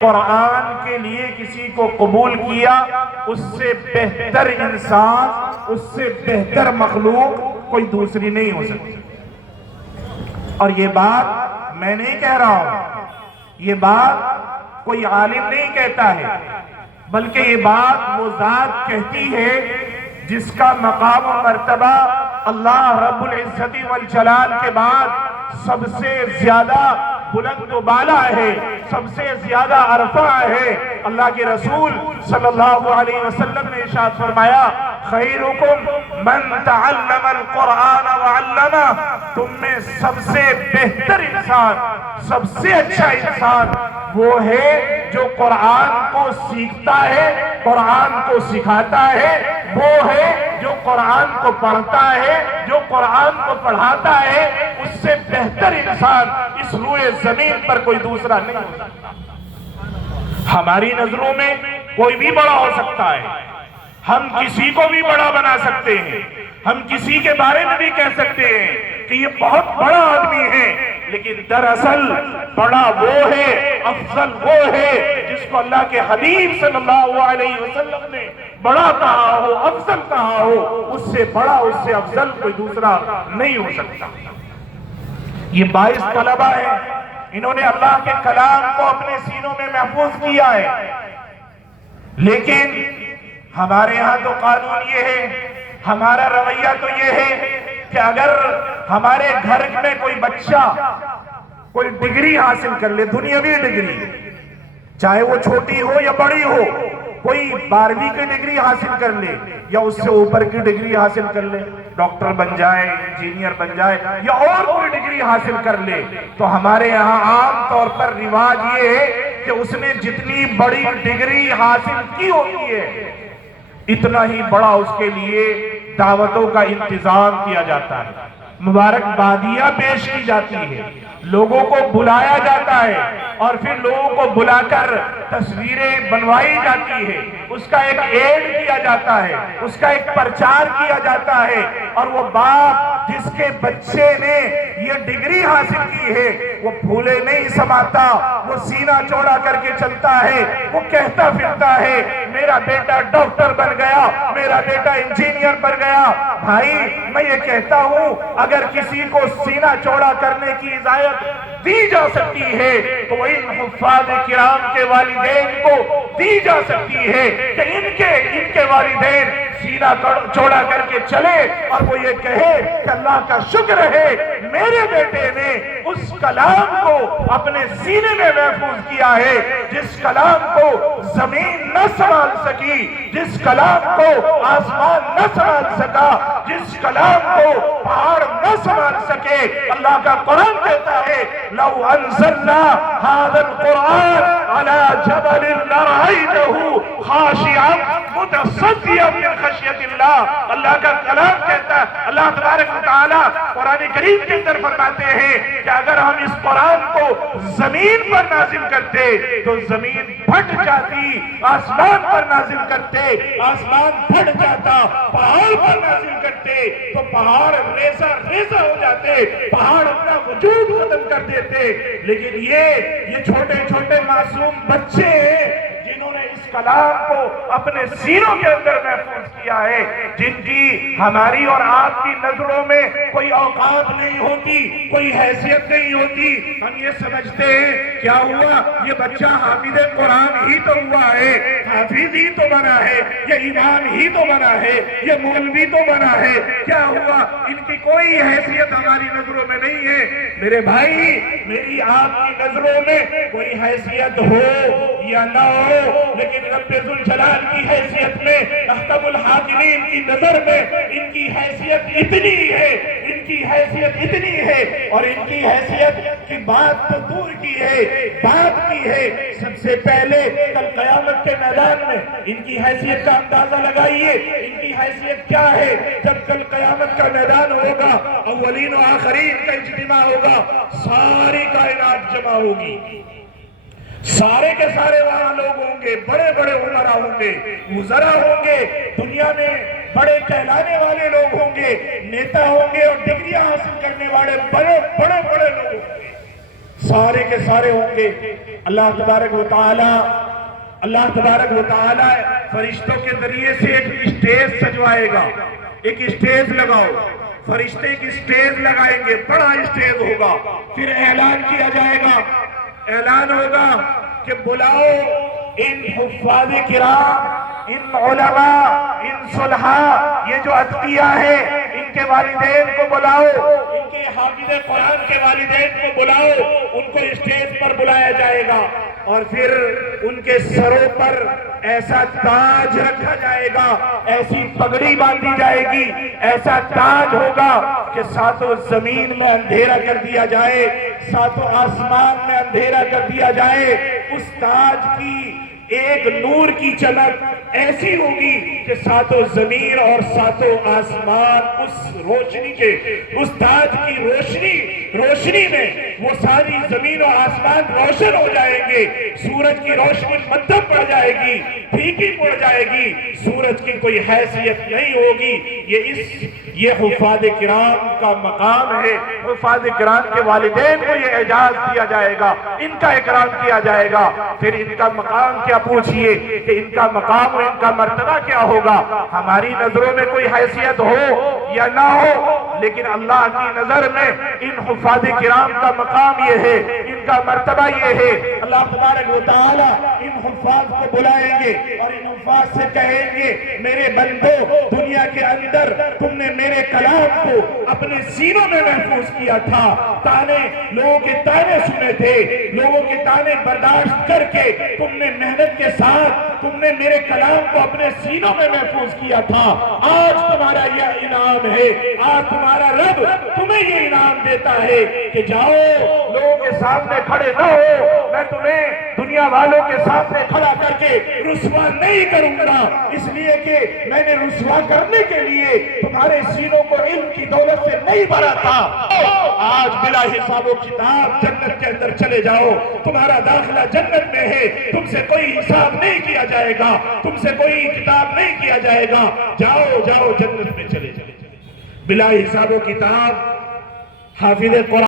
قرآن کے لیے کسی کو قبول کیا، اس سے بہتر انسان، اس سے بہتر مخلوق کوئی دوسری نہیں ہو سکتی۔ اور یہ بات میں نہیں کہہ رہا ہوں، یہ بات کوئی عالم نہیں کہتا ہے، بلکہ یہ بات وہ ذات کہتی ہے جس کا مقام و مرتبہ اللہ رب العزت والجلال کے بعد سب سے زیادہ بلند و بالا ہے، سب سے زیادہ عرفہ ہے۔ اللہ کے رسول صلی اللہ علیہ وسلم نے ارشاد فرمایا، خیرکم من تعلم القرآن وعلمہ، تم میں سب سے بہتر انسان، سب سے اچھا انسان وہ ہے جو قرآن کو سیکھتا ہے، قرآن کو سکھاتا ہے، وہ ہے جو قرآن کو پڑھتا ہے، جو قرآن کو پڑھاتا ہے۔ اس سے بہتر انسان اس روئے زمین پر کوئی دوسرا نہیں ہو سکتا۔ ہماری نظروں میں کوئی بھی بڑا ہو سکتا ہے، ہم کسی کو بھی بڑا بنا سکتے ہیں، ہم کسی کے بارے میں بھی کہہ سکتے ہیں کہ یہ بہت بڑا آدمی ہے، لیکن دراصل بڑا وہ ہے، افضل وہ ہے جس کو اللہ کے حبیب صلی اللہ علیہ وسلم نے بڑا کہا ہو، افضل کہا ہو۔ اس سے بڑا، اس سے افضل کوئی دوسرا نہیں ہو سکتا۔ یہ 22 طلبہ ہیں، انہوں نے اللہ کے کلام کو اپنے سینوں میں محفوظ کیا ہے، لیکن ہمارے ہاں تو قانون یہ ہے، ہمارا رویہ تو یہ ہے کہ اگر ہمارے گھر میں کوئی بچہ کوئی ڈگری حاصل کر لے، دنیاوی ڈگری، چاہے وہ چھوٹی ہو یا بڑی ہو، کوئی 12ویں کی ڈگری حاصل کر لے یا اس سے اوپر کی ڈگری حاصل کر لے، ڈاکٹر بن جائے، انجینئر بن جائے یا اور کوئی ڈگری حاصل کر لے، تو ہمارے یہاں عام طور پر رواج یہ ہے کہ اس نے جتنی بڑی ڈگری حاصل کی ہوتی ہے اتنا ہی بڑا اس کے لیے دعوتوں کا انتظام کیا جاتا ہے، مبارکبادیاں پیش کی جاتی ہے، لوگوں کو بلایا جاتا ہے، اور پھر لوگوں کو بلا کر تصویریں بنوائی جاتی ہے، اس کا ایک ایڈ کیا جاتا ہے، اس کا ایک پرچار کیا جاتا ہے، اور وہ باپ جس کے بچے نے یہ ڈگری حاصل کی ہے وہ پھولے نہیں سماتا، وہ سینہ چوڑا کر کے چلتا ہے، وہ کہتا پھرتا ہے میرا بیٹا ڈاکٹر بن گیا، میرا بیٹا انجینئر بن گیا۔ بھائی میں یہ کہتا ہوں اگر کسی کو سینہ چوڑا کرنے کی اجازت دی جا سکتی ہے تو وہ ان حفاظ کرام کے والدین کو دی جا سکتی ہے کہ ان کے والدین سینہ چوڑا کر کے چلے اور وہ یہ کہے کہ اللہ کا شکر ہے میرے بیٹے نے اس کلام کو اپنے سینے میں محفوظ کیا ہے جس کلام کو زمین نہ سنبھال سکی، جس کلام کو آسمان نہ سنبھال سکا، جس کلام کو پہاڑ نہ سنبھال سکے۔ اللہ کا قرآن کہتا ہے لو انزلنا هذا القرآن على جبل لرأيته خاشعا متصدعا من خشیت اللہ۔ اللہ کا کلام کہتا ہے، اللہ تبارک و تعالی قرآن کریم کے اندر فرماتے ہیں کہ اگر ہم اس قرآن کو زمین پر نازل کرتے تو زمین پھٹ جاتی، آسمان پر نازل کرتے آسمان پھٹ جاتا، پہاڑ پر نازل کرتے تو پہاڑ ریزہ ریزہ ہو جاتے، پہاڑ اپنا وجود ختم کر دیتے۔ لیکن یہ چھوٹے چھوٹے معصوم بچے ہیں جنہوں نے اس کلام کو اپنے سینوں کے اندر محفوظ کیا ہے، جن کی ہماری اور آپ کی نظروں میں کوئی اوقات نہیں ہوتی، کوئی حیثیت نہیں ہوتی۔ ہم یہ سمجھتے ہیں کیا ہوا یہ بچہ حافظ قرآن ہی تو ہوا ہے، حافظ ہی تو بنا ہے، یہ امام ہی تو بنا ہے، یہ مولوی تو بنا ہے، کیا ہوا؟ ان کی کوئی حیثیت ہماری نظروں میں نہیں ہے۔ میرے بھائی میری آپ کی نظروں میں کوئی حیثیت ہو یا نہ ہو، لیکن رب ذوالجلال کی حیثیت میں، احکم الحاکمین کی نظر میں ان کی حیثیت اتنی ہے، ان کی حیثیت اتنی ہے، اور ان کی حیثیت کی بات تو دور کی ہے، بات کی ہے سب سے پہلے کل قیامت کے میدان میں ان کی حیثیت کا اندازہ لگائیے، ان کی حیثیت کیا ہے جب کل قیامت کا میدان ہوگا، اولین و آخرین کا اجتماع ہوگا، ساری کائنات جمع ہوگی، سارے کے سارے وہاں لوگ ہوں گے، بڑے بڑے عمرا ہوں گے، وزراء ہوں گے، دنیا میں بڑے کہلانے والے لوگ ہوں گے، نیتا ہوں گے اور ڈگریاں حاصل کرنے والے بڑے بڑے لوگ ہوں گے۔ سارے کے سارے ہوں گے۔ اللہ تبارک و تعالی فرشتوں کے ذریعے سے ایک اسٹیج سجوائے گا، ایک اسٹیج لگاؤ، فرشتے ایک اسٹیج لگائیں گے، بڑا اسٹیج ہوگا، پھر اعلان کیا جائے گا، اعلان ہوگا کہ بلاؤ ان حفاظ کرام، ان علماء، ان صلحاء، یہ جو اتقیاء ہیں ان کے والدین کو بلاؤ، ان کے حافظ قرآن کے والدین کو بلاؤ، ان کو اسٹیج پر بلایا جائے گا، اور پھر ان کے سروں پر ایسا تاج رکھا جائے گا، ایسی پگڑی باندھی جائے گی، ایسا تاج ہوگا کہ ساتوں زمین میں اندھیرا کر دیا جائے، ساتوں آسمان میں اندھیرا کر دیا جائے۔ اس تاج کی ایک نور کی چمک ایسی ہوگی کہ ساتوں زمین اور ساتوں آسمان اس روشنی کے، اس تاج کی روشنی میں وہ ساری زمین و آسمان روشن ہو جائیں گے، سورج کی روشنی مدھم پڑ جائے گی، پھیکی پڑ جائے گی، سورج کی کوئی حیثیت نہیں ہوگی۔ یہ حفاظ کرام کا مقام ہے، حفاظ کرام کے والدین کو یہ اعزاز دیا جائے گا، ان کا اکرام کیا جائے گا۔ پھر ان کا مقام کیا پوچھئے کہ ان کا مقام و ان کا مرتبہ کیا ہوگا؟ ہماری نظروں میں کوئی حیثیت ہو یا نہ ہو، لیکن اللہ کی نظر میں ان حفاظ کرام کا مقام یہ ہے، ان کا مرتبہ یہ ہے۔ اللہ تبارک و تعالی ان حفاظ کو بلائیں گے اور ان حفاظ سے کہیں گے، میرے بندو، دنیا کے اندر تم نے میرے کلام کو اپنے سینوں میں محفوظ کیا تھا، لوگوں کے تانے سنے تھے، لوگوں کے تانے برداشت کر کے تم نے محنت کے ساتھ تم نے میرے کلام کو اپنے سینوں میں محفوظ کیا تھا۔ آج تمہارا یہ انعام ہے، آج تمہارا رب تمہیں یہ انعام دیتا ہے کہ جاؤ، لوگوں کے سامنے کھڑے نہ ہو، میں تمہیں دنیا والوں کے سامنے کھڑا کر کے رسوا نہیں کروں گا، اس لیے کہ میں نے رسوا کرنے کے لیے تمہارے سینوں کو علم کی دولت سے نہیں بھرا تھا۔ آج بلا حساب و کتاب جنت کے اندر چلے جاؤ، تمہارا داخلہ جنت میں ہے، تم سے کوئی حساب نہیں کیا جائے گا، تم سے کوئی کتاب نہیں کیا جائے گا، جاؤ جنت میں چلے جاؤ بلا حساب و کتاب۔ حافظ قرآن